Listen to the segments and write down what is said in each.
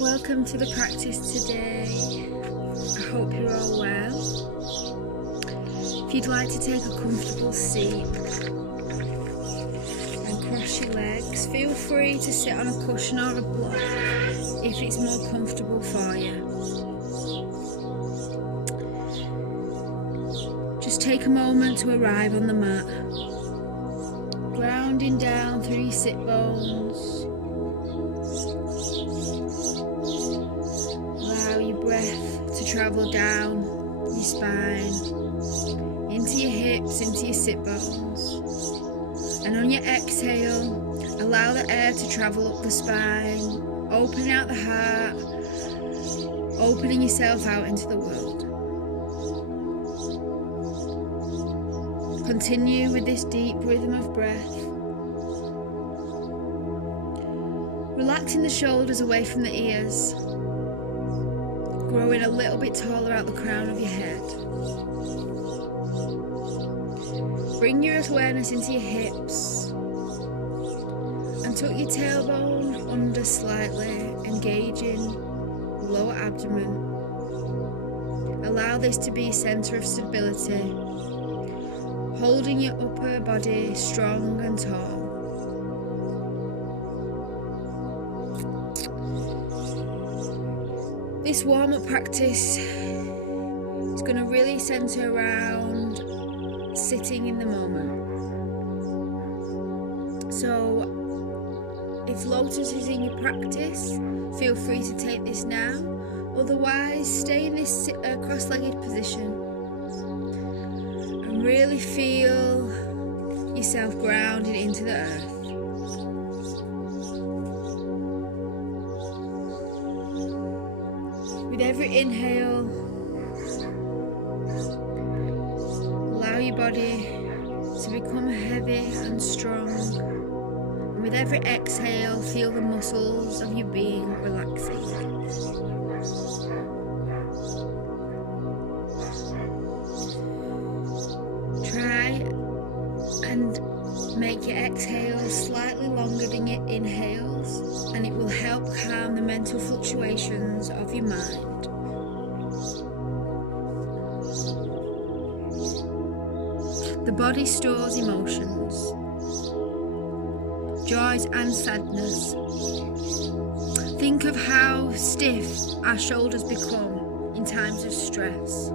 Welcome to the practice today. I hope you're all well. If you'd like to take a comfortable seat and cross your legs, feel free to sit on a cushion or a block if it's more comfortable for you. Just take a moment to arrive on the mat, grounding down through your sit bones. Breath to travel down your spine, into your hips, into your sit bones. And on your exhale, allow the air to travel up the spine, opening out the heart, opening yourself out into the world. Continue with this deep rhythm of breath. Relaxing the shoulders away from the ears. Growing a little bit taller out the crown of your head. Bring your awareness into your hips and tuck your tailbone under slightly, engaging the lower abdomen. Allow this to be a centre of stability, holding your upper body strong and tall. This warm-up practice is going to really centre around sitting in the moment. So if lotus is in your practice, feel free to take this now. Otherwise, stay in this cross-legged position and really feel yourself grounded into the earth. With every inhale, allow your body to become heavy and strong. And with every exhale, feel the muscles of your being relaxing. Try and make your exhales slightly longer than your inhales, and it will help calm the mental fluctuations of your mind. The body stores emotions, joys and sadness. Think of how stiff our shoulders become in times of stress,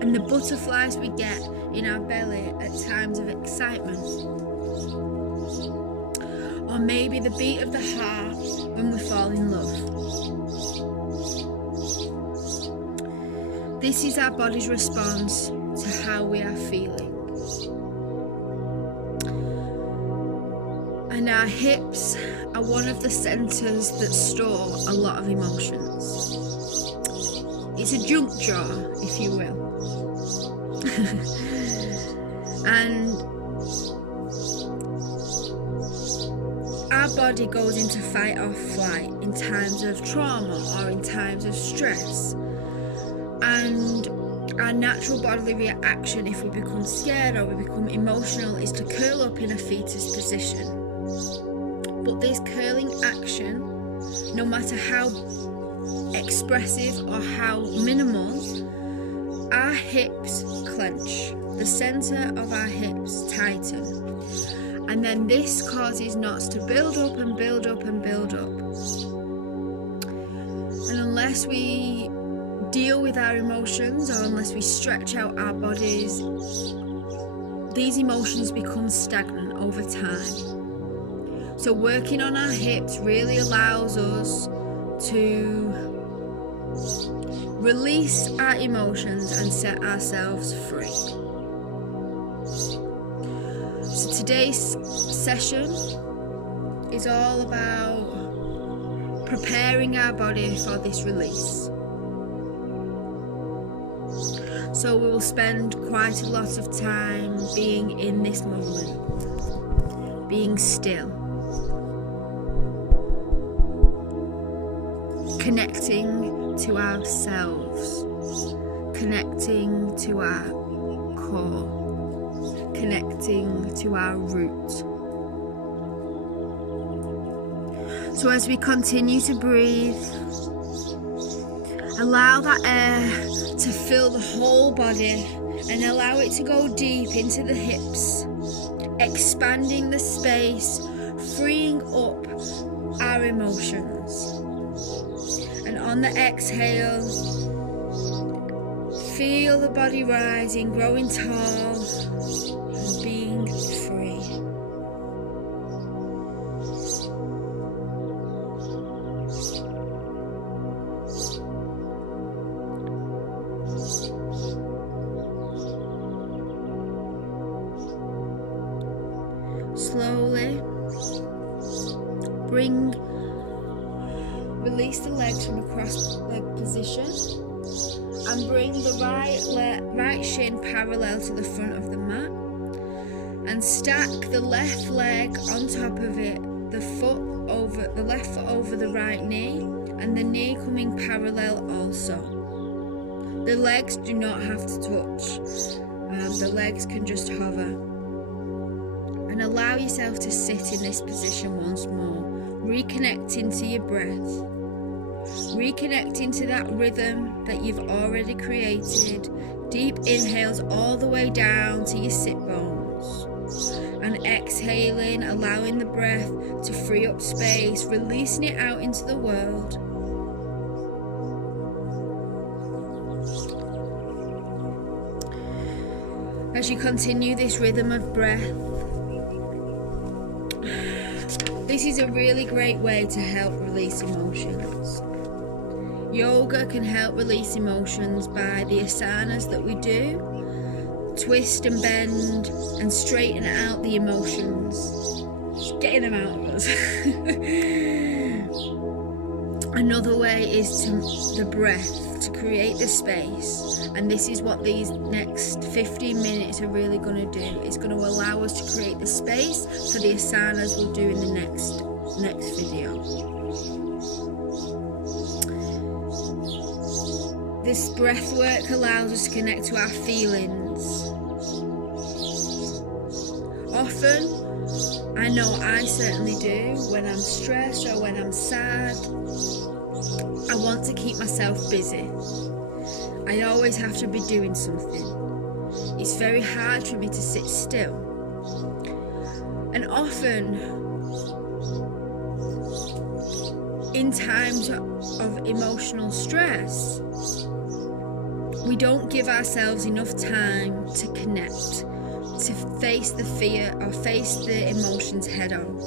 and the butterflies we get in our belly at times of excitement, or maybe the beat of the heart when we fall in love. This is our body's response to how we are feeling. And our hips are one of the centres that store a lot of emotions. It's a junk jar, if you will. And our body goes into fight or flight in times of trauma or in times of stress. And our natural bodily reaction if we become scared or we become emotional is to curl up in a fetus position. But this curling action, no matter how expressive or how minimal, our hips clench. The centre of our hips tighten. And then this causes knots to build up and build up and build up. And unless we deal with our emotions or unless we stretch out our bodies, these emotions become stagnant over time. So working on our hips really allows us to release our emotions and set ourselves free. So today's session is all about preparing our body for this release. So we will spend quite a lot of time being in this moment, being still, connecting to ourselves, connecting to our core, connecting to our root. So as we continue to breathe, allow that air to fill the whole body and allow it to go deep into the hips, expanding the space, freeing up our emotions. And on the exhale, feel the body rising, growing tall, and being free. Slowly release the legs from a cross-leg position and bring the right shin parallel to the front of the mat, and stack the left leg on top of it, the left foot over the right knee, and the knee coming parallel also. The legs do not have to touch, the legs can just hover. And allow yourself to sit in this position once more, reconnecting to your breath, reconnecting to that rhythm that you've already created. Deep inhales all the way down to your sit bones, and exhaling, allowing the breath to free up space, releasing it out into the world. As you continue this rhythm of breath, this is a really great way to help release emotions. Yoga can help release emotions by the asanas that we do, twist and bend and straighten out the emotions, just getting them out of us. Another way is the breath, to create the space, and this is what these next 15 minutes are really going to do. It's going to allow us to create the space for the asanas we'll do in the next video. This breath work allows us to connect to our feelings. Often, I know I certainly do, when I'm stressed or when I'm sad, I want to keep myself busy. I always have to be doing something. It's very hard for me to sit still. And often, in times of emotional stress, we don't give ourselves enough time to connect, to face the fear or face the emotions head on.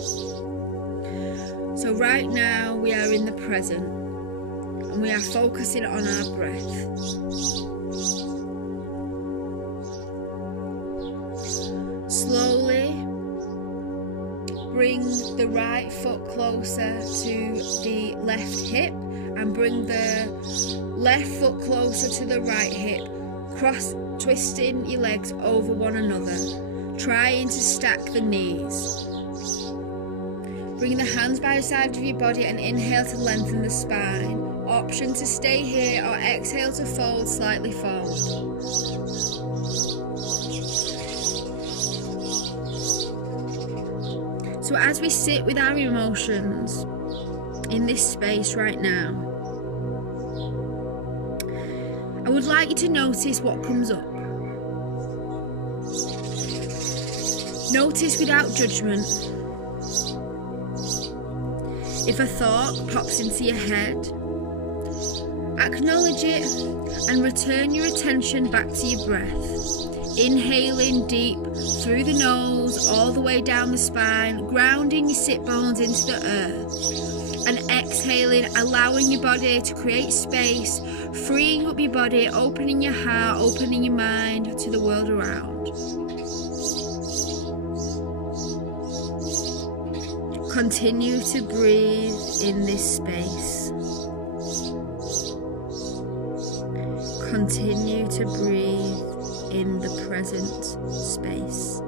So right now we are in the present and we are focusing on our breath. Slowly bring the right foot closer to the left hip and bring the left foot closer to the right hip, twisting your legs over one another, trying to stack the knees. Bring the hands by the side of your body and inhale to lengthen the spine. Option to stay here or exhale to fold slightly forward. So as we sit with our emotions in this space right now, I would like you to notice what comes up. Notice without judgment. If a thought pops into your head, acknowledge it and return your attention back to your breath. Inhaling deep through the nose, all the way down the spine, grounding your sit bones into the earth. And exhaling, allowing your body to create space, freeing up your body, opening your heart, opening your mind to the world around. Continue to breathe in this space. Continue to breathe in the present space.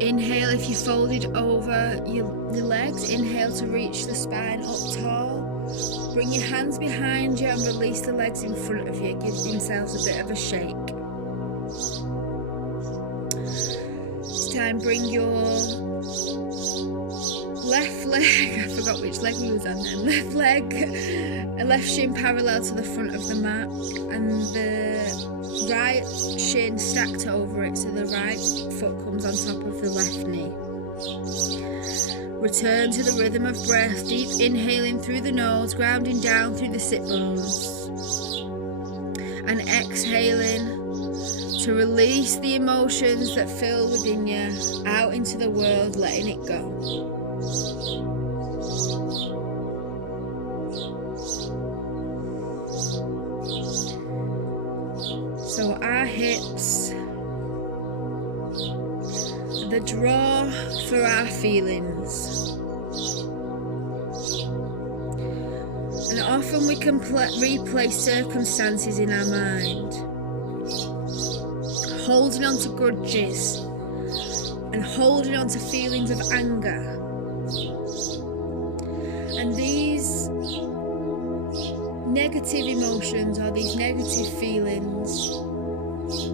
Inhale if you folded over your legs. Inhale to reach the spine up tall. Bring your hands behind you and release the legs in front of you. Give themselves a bit of a shake. This time bring your left leg, I forgot which leg we was on then, left leg and left shin parallel to the front of the mat, and the right shin stacked over it so the right foot comes on top of the left knee. Return to the rhythm of breath, deep inhaling through the nose, grounding down through the sit bones, and exhaling to release the emotions that fill within you out into the world, letting it go. So our hips, the draw for our feelings. And often we can replay circumstances in our mind, holding on to grudges and holding on to feelings of anger. And these negative emotions or these negative feelings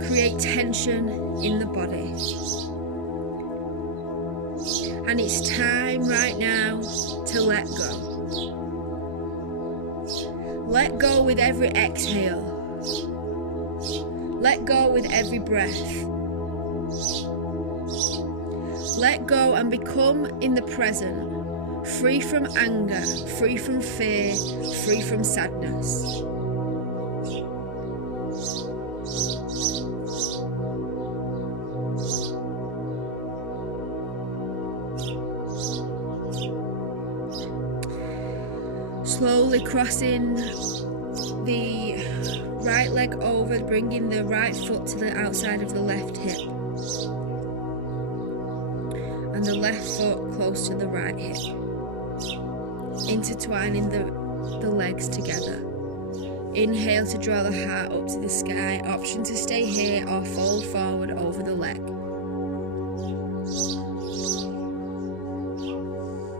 create tension in the body. And it's time right now to let go. Let go with every exhale. Let go with every breath. Let go and become in the present, free from anger, free from fear, free from sadness. Slowly crossing the right leg over, bringing the right foot to the outside of the left hip, and the left foot close to the right hip, intertwining the legs together. Inhale to draw the heart up to the sky, option to stay here or fold forward over the leg.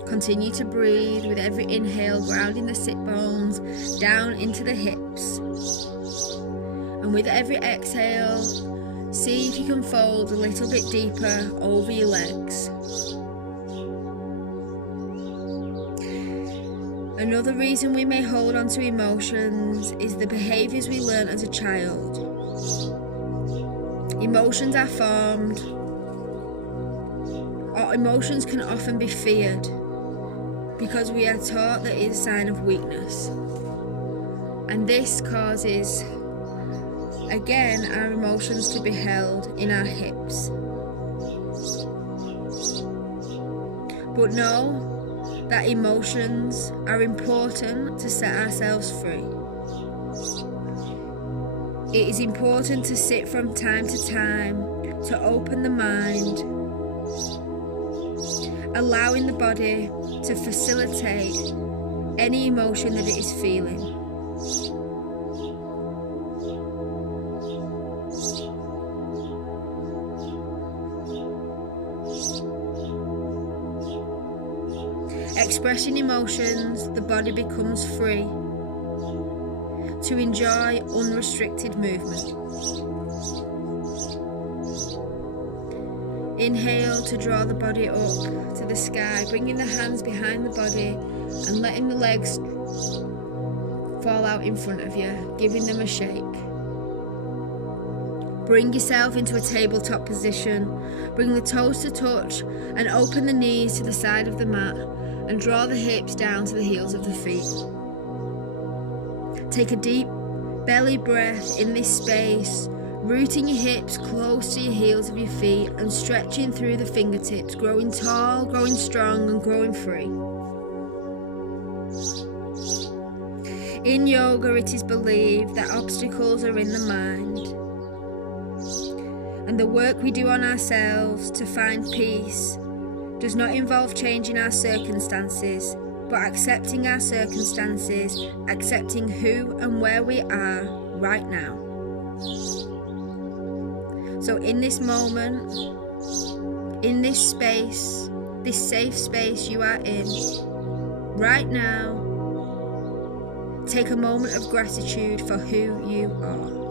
Continue to breathe with every inhale, grounding the sit bones down into the hips. And with every exhale, see if you can fold a little bit deeper over your legs. Another reason we may hold on to emotions is the behaviours we learn as a child. Emotions are formed, or emotions can often be feared, because we are taught that it is a sign of weakness. And this causes, again, our emotions to be held in our hips. But know that emotions are important to set ourselves free. It is important to sit from time to time, to open the mind, allowing the body to facilitate any emotion that it is feeling. Expressing emotions, the body becomes free to enjoy unrestricted movement. Inhale to draw the body up to the sky, bringing the hands behind the body and letting the legs fall out in front of you, giving them a shake. Bring yourself into a tabletop position. Bring the toes to touch and open the knees to the side of the mat and draw the hips down to the heels of the feet. Take a deep belly breath in this space, rooting your hips close to your heels of your feet and stretching through the fingertips, growing tall, growing strong and growing free. In yoga, it is believed that obstacles are in the mind, and the work we do on ourselves to find peace does not involve changing our circumstances, but accepting our circumstances, accepting who and where we are right now. So in this moment, in this space, this safe space you are in, right now, Take a moment of gratitude for who you are.